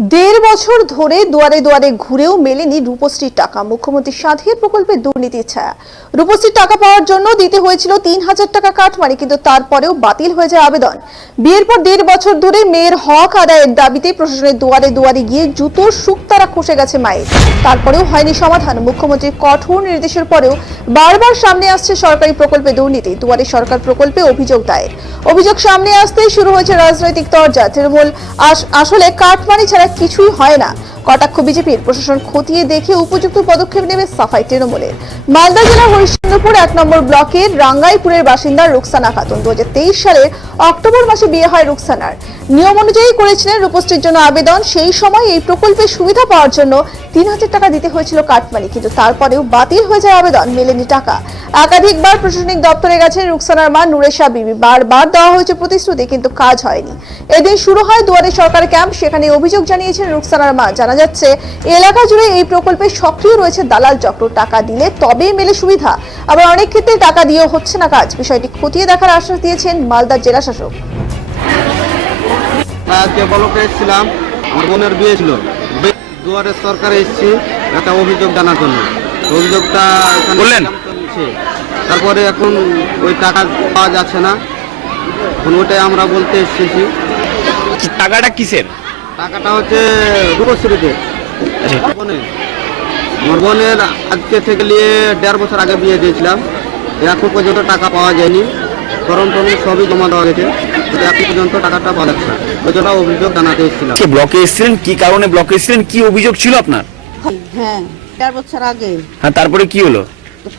দেড় বছর ধরে দুয়ারে দুয়ারে ঘুরেও মেলেনি রূপশ্রীর টাকা। মুখ্যমন্ত্রী সাধের প্রকল্পে দুর্নীতির ছায়া। রূপশ্রীর টাকা পাওয়ার জন্য দিতে হয়েছিল তিন হাজার টাকা কাটমানি, কিন্তু তারপরেও বাতিল হয়ে যায় আবেদন। বিয়ের পর দেড় বছর ধরে মেয়ের হক আদায়ের দাবিতে প্রশাসনের দুয়ারে দুয়ারে গিয়ে জুতোর সুখ তারা খসে গেছে মায়ের। তারপরেও হয়নি সমাধান। মুখ্যমন্ত্রীর কঠোর নির্দেশের পরেও বারবার সামনে আসছে সরকারি প্রকল্পে দুর্নীতি। দুয়ারে সরকার প্রকল্পে অভিযোগ দায়ের। অভিযোগ সামনে আসতেই শুরু হয়েছে রাজনৈতিক তরজা। তৃণমূল আস- আসলে কাটমানি ছাড়া কিছুই হয় না। কটাক্ষ বিজেপির প্রশাসন খতিয়ে দেখে উপযুক্ত পদক্ষেপ নেবে সাফাই তৃণমূলের। মালদা জেলার হরিশ্চন্দ্রপুর এক নম্বর ব্লকের রাঙ্গাইপুরের বাসিন্দা রুকসানা খাতুন। দু সালের অক্টোবর মাসে বিয়ে হয় রুকসানার। নিয়ম অনুযায়ী করেছিলেন রূপশ্রীর জন্য আবেদন। সেই সময় এই প্রকল্পের সুবিধা পাওয়ার জন্য তিন হাজার টাকা দিতে হয়েছিল কাটমানি, কিন্তু তারপরেও বাতিল হয়ে যায় আবেদন, মেলেনি টাকা। একাধিকবার প্রশাসনিক দপ্তরে গেছেন রুকসানার মা নুরেশা বিবি। বারবার দেওয়া হয়েছে প্রতিশ্রুতি, কিন্তু কাজ হয়নি। এদিন শুরু হয় দুয়ারে সরকার ক্যাম্প, সেখানে অভিযোগ জানিয়েছেন রুকসানার মা। জানা যাচ্ছে, এলাকা জুড়ে এই প্রকল্পে সক্রিয় রয়েছে দালাল চক্র। টাকা দিলে তবেই মেলে সুবিধা। আবার অনেক ক্ষেত্রে টাকা দিয়েও হচ্ছে না কাজ। বিষয়টি খতিয়ে দেখার আশ্বাস দিয়েছেন মালদার জেলা শাসক। আজকে বলকে এসেছিলাম বোনের বিয়ে ছিল। দুয়ারে সরকারে এসেছি একটা অভিযোগ জানার জন্য। অভিযোগটা বললেন? তারপরে এখন ওই টাকা পাওয়া যাচ্ছে না। এখন ওটাই আমরা বলতে এসেছি। টাকাটা কিসের? টাকাটা হচ্ছে রূপশ্রীতে। আচ্ছা। আমার বোনের আজকে থেকে নিয়ে দেড় বছর আগে বিয়ে দিয়েছিলাম। এখন পর্যন্ত টাকা পাওয়া যায়নি। ফর্ম টর্ম সবই জমা দেওয়া গেছে। কিন্তু এখন পর্যন্ত টাকাটা পাওয়া যাচ্ছে না। ওই জন্য অভিযোগ জানাতে এসেছিলাম। ব্লকে এসেছিলেন? কি কারণে ব্লকে এসেছিলেন? কি অভিযোগ ছিল আপনার? হ্যাঁ চার বছর আগে। হ্যাঁ তারপরে কি হলো?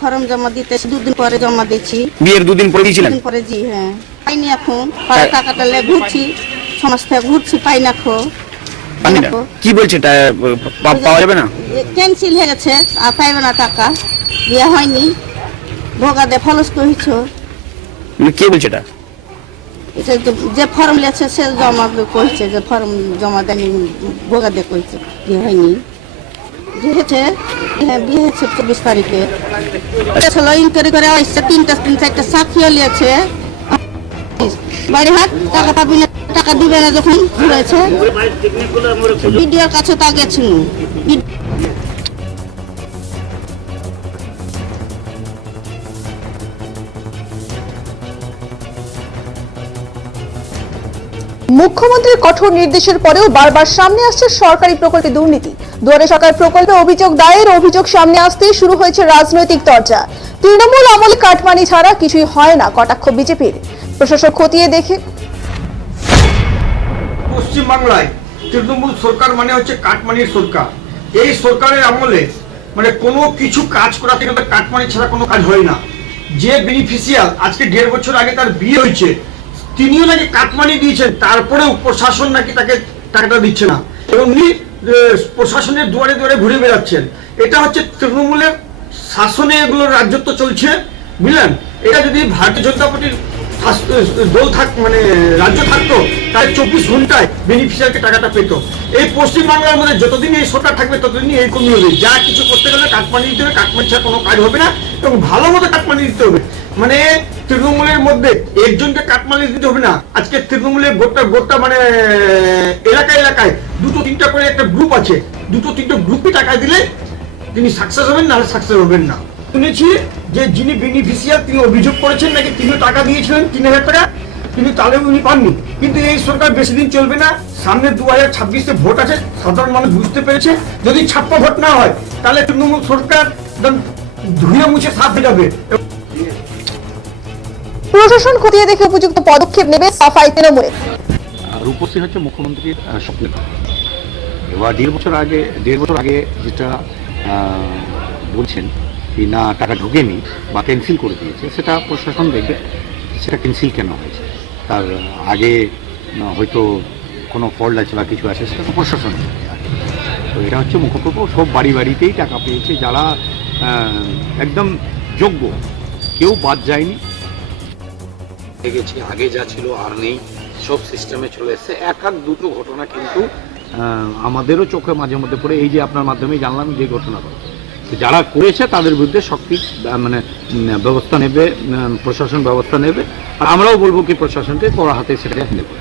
ফর্ম জমা দিতে দুদিন পরে জমা দিচ্ছি বিয়ের দুদিন পরে দিয়েছিলেন? দুদিন পরে জি হ্যাঁ। পাইনি এখন। পরে টাকাটা ঘুরছি। সমাজ থেকে ঘুরছি পাই না খো পাননি না? কি বলছে টা- পা- পাওয়া যাবে না? ক্যান্সেল হয়ে গেছে আর পাইবে না টাকা। বিয়ে হয়নি। ভোগা দে ফলস করেছ। মানে কে বলছে এটা? এটা যে ফর্ম লেছে সে জমা কইছে যে ফর্ম জমা দেয়নি ভোগা দে কইছে বিয়ে হয়নি। বিয়ে হয়েছে? হ্যাঁ বিয়ে হয়েছে চব্বিশ তারিখে। ছিল ইনকোয়ারি করে আসছে তিনটা তিন চারটা সাক্ষীও লিয়েছে। বাড়ি হাট টাকা পাবি না। টাকা দিবে না যখন ঘুরেছে। বিডিওর কাছে তা গেছিল মুখ্যমন্ত্রীর কঠোর নির্দেশের পরেও বারবার সামনে আসছে সরকারি প্রকল্পে দুর্নীতি। দুয়ারে সরকার প্রকল্পে অভিযোগ দায়ের, অভিযোগ সামনে আসতেই শুরু হয়েছে রাজনৈতিক চর্চা। তৃণমূল আমলে কাটমানি ছাড়া কিছুই হয় না কটাক্ষ বিজেপির। প্রশাসক খতিয়ে দেখে পশ্চিমবাংলায় তৃণমূল সরকার মানে হচ্ছে কাটমানির সরকার। এই সরকারের আমলে মানে কোনো কিছু কাজ করাতে গেলে কাটমানি ছাড়া কোনো কাজ হয় না। যে বেনিফিশিয়াল আজকে দেড় বছর আগে তার বিয়ে হয়েছে, তিনিও নাকি কাটমানি দিয়েছেন, তারপরেও প্রশাসন নাকি তাকে টাকাটা দিচ্ছে না। এবং উনি প্রশাসনের দুয়ারে দুয়ারে ঘুরে বেড়াচ্ছেন। এটা হচ্ছে তৃণমূলের শাসনে এগুলো রাজ্যত্ব চলছে, বুঝলেন? এটা যদি ভারতীয় জনতা পার্টির দল থাক মানে রাজ্য থাকতো তাহলে চব্বিশ ঘন্টায় বেনিফিশিয়ারকে টাকাটা পেত। এই পশ্চিমবাংলার মধ্যে যতদিন এই সরকার থাকবে, ততদিনই এই কমে হবে। যা কিছু করতে গেলে কাটমানি দিতে হবে, কাটমানি ছাড়া কোনো কাজ হবে না, এবং ভালো মতো কাটমানি দিতে হবে। মানে তৃণমূলের মধ্যে একজনকে কাটমানি দিতে হবে না। আজকে তৃণমূলের গোটা গোটা মানে এলাকায় এলাকায় দুটো, তিনটা করে একটা গ্রুপ আছে। দুটো, তিনটা গ্রুপে টাকা দিলে তিনি সাকসেস হবেন না সাকসেস হবেন না। শুনেছি যে যিনি বেনিফিশিয়ার তিনি অভিযোগ করেছেন নাকি তিনি টাকা দিয়েছিলেন তিন হাজার টাকা? কিন্তু তাহলে উনি পাননি। কিন্তু এই সরকার বেশি দিন চলবে না। সামনে দু হাজার ছাব্বিশে ভোট আছে সাধারণ মানুষ বুঝতে পেরেছে। যদি ছাপ্পা ভোট না হয় তাহলে তৃণমূল সরকার একদম ধুয়ে মুছে সাফ হয়ে যাবে প্রশাসন খতিয়ে দেখে উপযুক্ত পদক্ষেপ নেবে সাফাই তৃণমূলের। রূপশ্রী হচ্ছে মুখ্যমন্ত্রীর আহ, স্বপ্নের এবার দেড় বছর আগে দেড় বছর আগে যেটা বলছেন কি না টাকা ঢোকেনি বা ক্যান্সেল করে দিয়েছে, সেটা প্রশাসন দেখবে সেটা ক্যান্সেল কেন হয়েছে? তার আগে হয়তো কোনো ফল্ট আছে বা কিছু আছে, সেটা প্রশাসন তো এটা হচ্ছে মুখ্য সব বাড়ি বাড়িতেই টাকা পেয়েছে, যারা একদম যোগ্য, কেউ বাদ যায়নি। গেছি আগে যা ছিল আর নেই, সব সিস্টেমে চলে এসেছে। এক এক দুটো ঘটনা কিন্তু আমাদেরও চোখে মাঝে মধ্যে পড়ে। এই যে আপনার মাধ্যমেই জানলাম যে ঘটনাগুলো তো যারা করেছে, তাদের বিরুদ্ধে শক্তি মানে ব্যবস্থা নেবে প্রশাসন ব্যবস্থা নেবে। আর আমরাও বলব কি প্রশাসনকে কড়া হাতে সেটা নেবে